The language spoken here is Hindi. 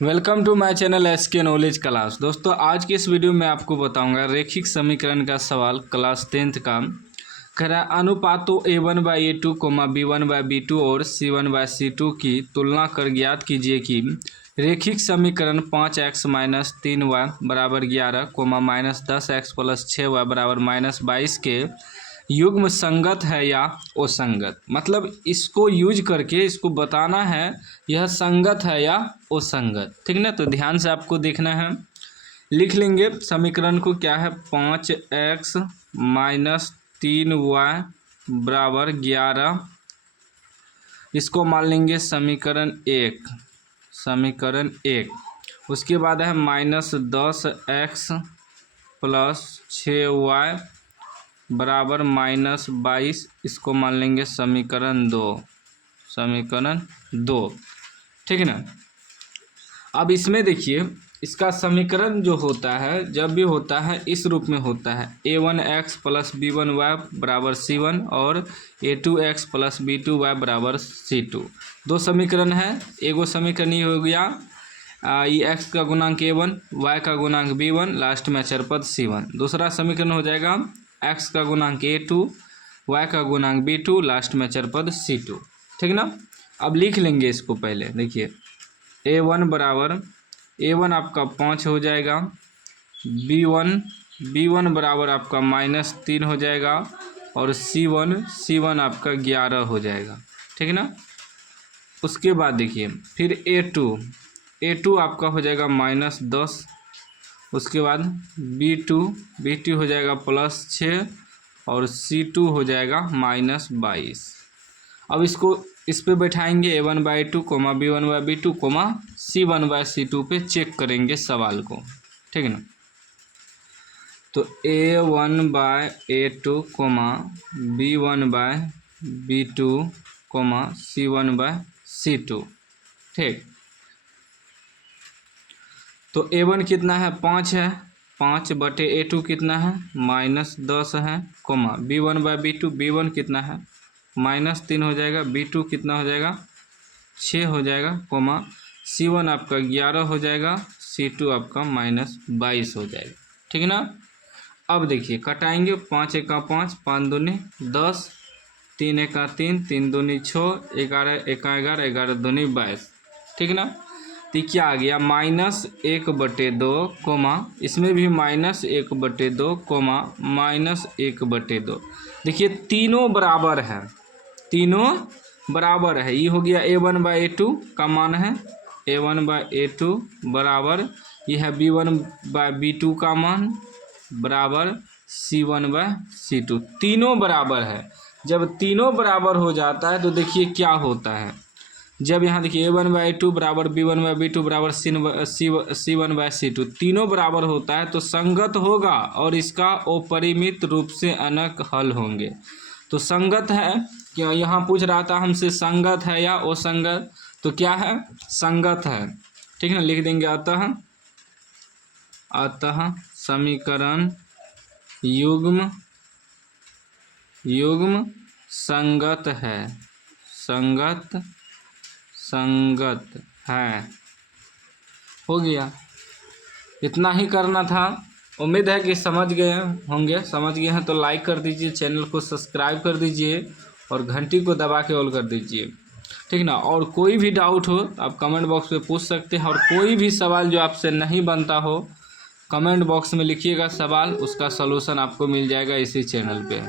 Welcome to my channel SK knowledge class. दोस्तों आज की इस वीडियो में आपको बताऊंगा रेखिक समीकरण का सवाल क्लास 10th का। कह रहा है अनुपातों a1/a2, b1/b2 और c1/c2 की तुलना कर ज्ञात कीजिए कि रेखिक समीकरण 5x - 3y = 11, -10x + 6y = -22 के युग्म संगत है या असंगत। मतलब इसको यूज करके इसको बताना है यह संगत है या असंगत, ठीक ना। तो ध्यान से आपको देखना है। लिख लेंगे समीकरण को, क्या है 5x - 3y = 11। इसको मान लेंगे समीकरण एक। उसके बाद है -10x + 6y = -22। इसको मान लेंगे समीकरण दो, ठीक है ना। अब इसमें देखिए इसका समीकरण जो होता है जब भी होता है इस रूप में होता है a1x + b1y = c1 और a2x + b2y = c2। दो समीकरण है। एगो समीकरण ये हो गया ये x का गुणांक a1, y का गुणांक b1, लास्ट में अचरपद c1। दूसरा समीकरण हो जाएगा x का गुणांक a2, y का गुणांक b2, लास्ट में अचरपद c2, ठीक ना। अब लिख लेंगे इसको। पहले देखिए a1 आपका 5 हो जाएगा, b1 बराबर आपका -3 हो जाएगा और c1 आपका 11 हो जाएगा, ठीक ना। उसके बाद देखिए फिर a2 आपका हो जाएगा -10। उसके बाद b2 हो जाएगा +6 और c2 हो जाएगा -22। अब इसको इस पे बैठाएंगे a1/a2, b1/b2, c1/c2 पे चेक करेंगे सवाल को, ठीक है ना। तो a1/a2, b1/b2, c1/c2, ठीक। तो a1 कितना है 5 है, 5/a2 कितना है -10 है, b1/b2, b1 कितना है -3 हो जाएगा, b2 कितना हो जाएगा 6 हो जाएगा, c1 आपका 11 हो जाएगा, c2 आपका -22 हो जाएगा, ठीक है ना। अब देखिए कटाएंगे 5 × 5, 5 दूनी 10, 3 × 3, 3 दूनी 6, 11 × 11, 11 दूनी 22, ठीक ना। तो क्या आ गया -1/2, इसमें भी -1/2, -1/2। देखिए तीनों बराबर है, ये हो गया a1/a2 का मान है, a1/a2 बराबर ये है b1/b2 का मान बराबर c1/c2। तीनों बराबर है। जब तीनों बराबर हो जाता है तो देखिए क्या होता है। जब यहाँ देखिए a1/a2 बराबर b1/b2 बराबर c1/c2 तीनों बराबर होता है तो संगत होगा और इसका अपरिमित रूप से अनक हल होंगे। तो संगत है, क्या यहाँ पूछ रहा था हमसे संगत है या असंगत, तो क्या है संगत है, ठीक है ना। लिख देंगे अतः समीकरण युग्म संगत है। हो गया, इतना ही करना था। उम्मीद है कि समझ गए हैं तो लाइक कर दीजिए, चैनल को सब्सक्राइब कर दीजिए और घंटी को दबा के ऑल कर दीजिए, ठीक ना। और कोई भी डाउट हो आप कमेंट बॉक्स में पूछ सकते हैं और कोई भी सवाल जो आपसे नहीं बनता हो कमेंट बॉक्स में लिखिएगा सवाल, उसका सलूशन आपको मिल जाएगा इसी चैनल पे।